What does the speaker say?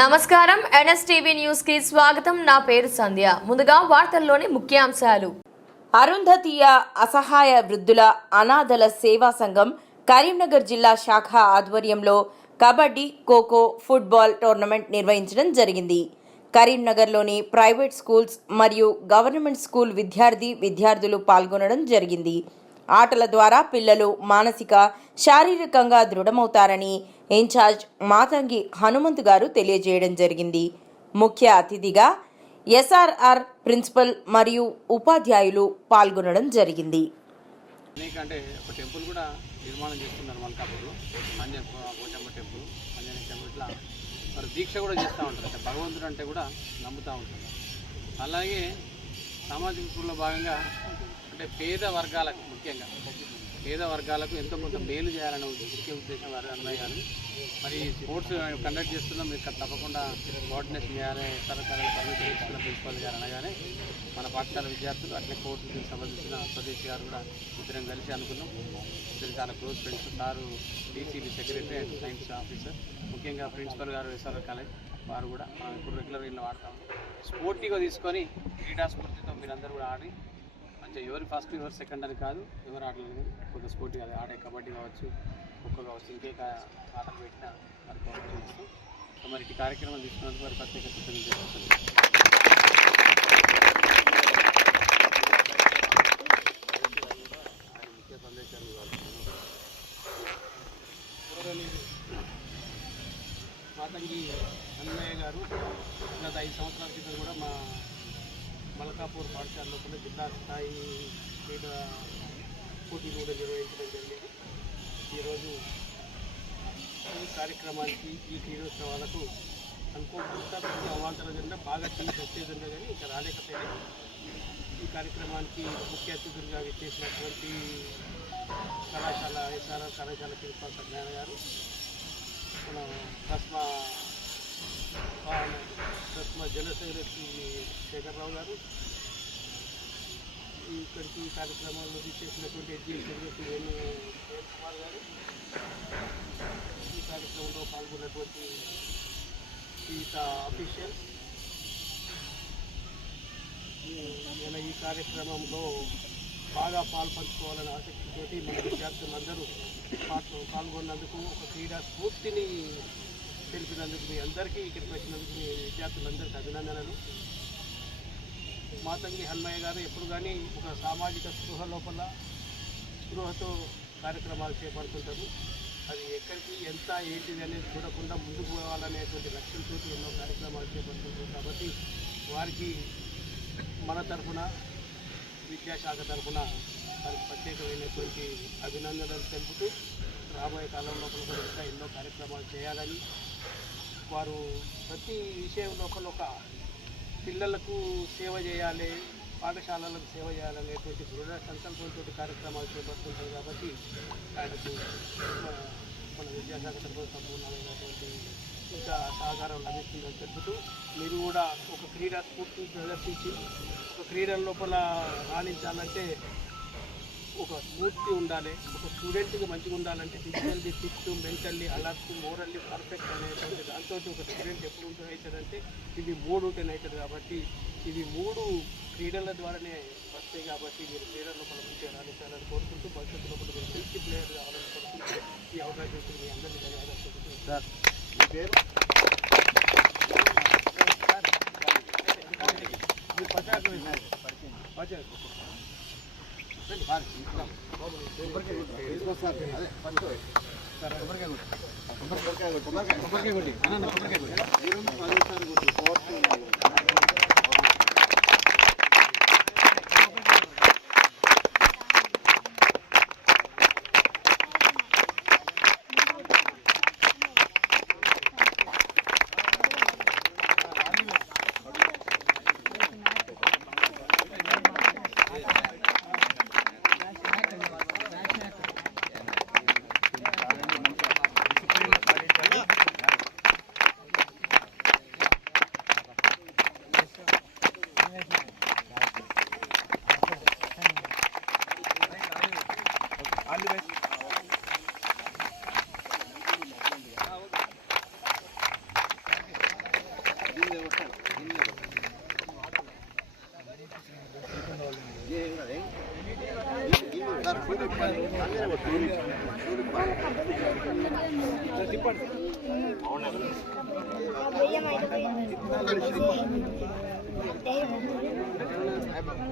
నమస్కారం. ఎన్ఎస్టీవీ న్యూస్కి స్వాగతం. నా పేరు సంధ్య. ముందుగా వార్తల్లోని ముఖ్యాంశాలు. అరుంధతీయ అసహాయ వృద్ధుల అనాథల సేవా సంఘం కరీంనగర్ జిల్లా శాఖ ఆధ్వర్యంలో కబడ్డీ ఖోఖో ఫుట్బాల్ టోర్నమెంట్ నిర్వహించడం జరిగింది. కరీంనగర్లోని ప్రైవేట్ స్కూల్స్ మరియు గవర్నమెంట్ స్కూల్ విద్యార్థి విద్యార్థులు పాల్గొనడం జరిగింది. ఆటల ద్వారా పిల్లలు మానసిక శారీరకంగా దృఢమవుతారని ఇన్ఛార్జ్ మాతంగి హనుమంత్ గారు తెలియజేయడం జరిగింది. ముఖ్య అతిథిగా ఎస్ఆర్ఆర్ ప్రిన్సిపల్ మరియు ఉపాధ్యాయులు పాల్గొనడం జరిగింది. ఎందుకంటే ఒక టెంపుల్ కూడా నిర్మాణం చేస్తున్నారు మల్కాపూర్లో ఆంజనేయ పోచమ్మ టెంపుల్ ఆంజనేయ టెంపుల్ ఇట్లా మరి దీక్ష కూడా చేస్తూ ఉంటారు. అంటే భగవంతుడు అంటే కూడా నమ్ముతూ ఉంటారు. అలాగే సామాజిక స్కూల్లో భాగంగా అంటే పేద వర్గాలకు ముఖ్యంగా పేద వర్గాలకు ఎంతో కొంత మేలు చేయాలని ముఖ్య ఉద్దేశం వారి అన్నయ్య గారు. మరి స్పోర్ట్స్ కండక్ట్ చేస్తున్నాం మీరు ఇక్కడ తప్పకుండా కోఆర్డినేషన్ చేయాలి సరకాల పర్మిషన్ ఇస్తున్న ప్రిన్సిపల్ గారు అనగానే మన పాఠశాల విద్యార్థులు అట్లే కోర్టుకి సంబంధించిన స్వదేశీ గారు కూడా ఇద్దరం కలిసి అనుకున్నాం. ఇద్దరు చాలా close friends sir DCB secretary and science officer. ముఖ్యంగా ప్రిన్సిపల్ గారు ఎస్ఆర్ కాలేజ్ వారు కూడా మనం ఇప్పుడు రెగ్యులర్ ఇల్లు వాడతాం. స్పోర్టివ్గా తీసుకొని క్రీడా స్ఫూర్తితో మీరందరూ కూడా ఆడి అంటే ఎవరు ఫస్ట్ ఎవరు సెకండ్ అని కాదు ఎవరు ఆడలేదు కొంత స్పోర్ట్ కాదు ఆడే కబడ్డీ కావచ్చు ఖోఖో కావచ్చు ఇంకే ఆటలు పెట్టినా మరి కోఆపరేషన్ సో మరి ఈ కార్యక్రమం తీసుకున్నందుకు వారి ప్రత్యేక కృతజ్ఞతలు తెలుపుతున్నాను. ముఖ్య సందేశాలు మాతంగి అన్నయ్య గారు గత ఐదు సంవత్సరాల క్రితం కూడా మా మలకాపూర్ పాఠశాల లోపల జిల్లా స్థాయి క్రీడా పోటీలు కూడా నిర్వహించడం జరిగింది. ఈరోజు ఈ కార్యక్రమానికి ఈ క్రీడోత్సవాలకు అనుకోకుండా కొంచెం అవాంతరం జరిగిన బాగా టీమ్స్ వచ్చేది ఉండే కానీ ఇంకా రాలేకపోయినా ఈ కార్యక్రమానికి ముఖ్య అతిథులుగా విచ్చేసినటువంటి కళాశాల ఎస్ఆర్ఆర్ కళాశాల ప్రిన్సిపాల్ సత్యనారాయణ గారు మన భస్మ భస్మ జనసేనకి శేఖరరావు గారు. ఇక్కడికి ఈ కార్యక్రమాల్లో చేసినటువంటి ఎడ్యుకేషన్ వేణు కుమార్ గారు. ఈ కార్యక్రమంలో పాల్గొన్నటువంటి ఈత అఫీషియల్స్ నేను ఈ కార్యక్రమంలో బాగా పాల్పంచుకోవాలని ఆసక్తితోటి మన విద్యార్థులందరూ పాల్గొ- పాల్గొన్నందుకు ఒక క్రీడా స్ఫూర్తిని తెలిపినందుకు మీ అందరికీ ఇక్కడికి వచ్చినందుకు మీ విద్యార్థులందరికీ అభినందనలు. మాతంగి హన్మయ్య గారు ఎప్పుడు కానీ ఒక సామాజిక స్పృహ లోపల స్పృహతో కార్యక్రమాలు చేపడుతుంటారు. అది ఎక్కడికి ఎంత ఏంటిది అనేది చూడకుండా ముందుకు పోవాలనేటువంటి లక్ష్యంతో ఎన్నో కార్యక్రమాలు చేపడుతుంటారు. కాబట్టి వారికి మన తరఫున విద్యాశాఖ తరఫున వారికి ప్రత్యేకమైనటువంటి అభినందనలు తెలుపుతూ రాబోయే కాలంలో కూడా ఇంకా ఎన్నో కార్యక్రమాలు చేయాలని వారు ప్రతి విషయం లోపల ఒక పిల్లలకు సేవ చేయాలి పాఠశాలలకు సేవ చేయాలనేటువంటి దృఢ సంకల్పంతో కార్యక్రమాలు చేపడుతుంటారు కాబట్టి ఆయనకు మన మన విద్యాశాఖ తరఫున సంపూర్ణమైనటువంటి ఇంకా సహకారం లభిస్తుందని తెలుపుతూ మీరు కూడా ఒక క్రీడా స్ఫూర్తిని ప్రదర్శించి ఒక క్రీడల లోపల రాణించాలంటే ఒక స్ఫూర్తి ఉండాలి. ఒక స్టూడెంట్కి మంచిగా ఉండాలంటే physically fit mentally alert morally perfect అనేటువంటి దాంతో ఒక స్టూడెంట్ ఎప్పుడు ఉంటుంది ఇది ఇవి మూడు ఉంటేనే అవుతుంది కాబట్టి ఇవి మూడు క్రీడల ద్వారానే వస్తాయి కాబట్టి మీరు క్రీడల లోపల మంచిగా రాణించాలని కోరుకుంటూ భవిష్యత్తు లోపల మీరు మంచి ప్లేయర్ కావాలని కోరుకుంటూ ఈ అవకాశం మీ అందరినీ ధన్యవాదాలు తెలుపుతూ సార్ మీ పేరు కొబ్బరికాయ కొట్టి. కొబ్బరికాయ కొట్టి. కొబ్బరికాయ కొట్టి. అయిపోయింది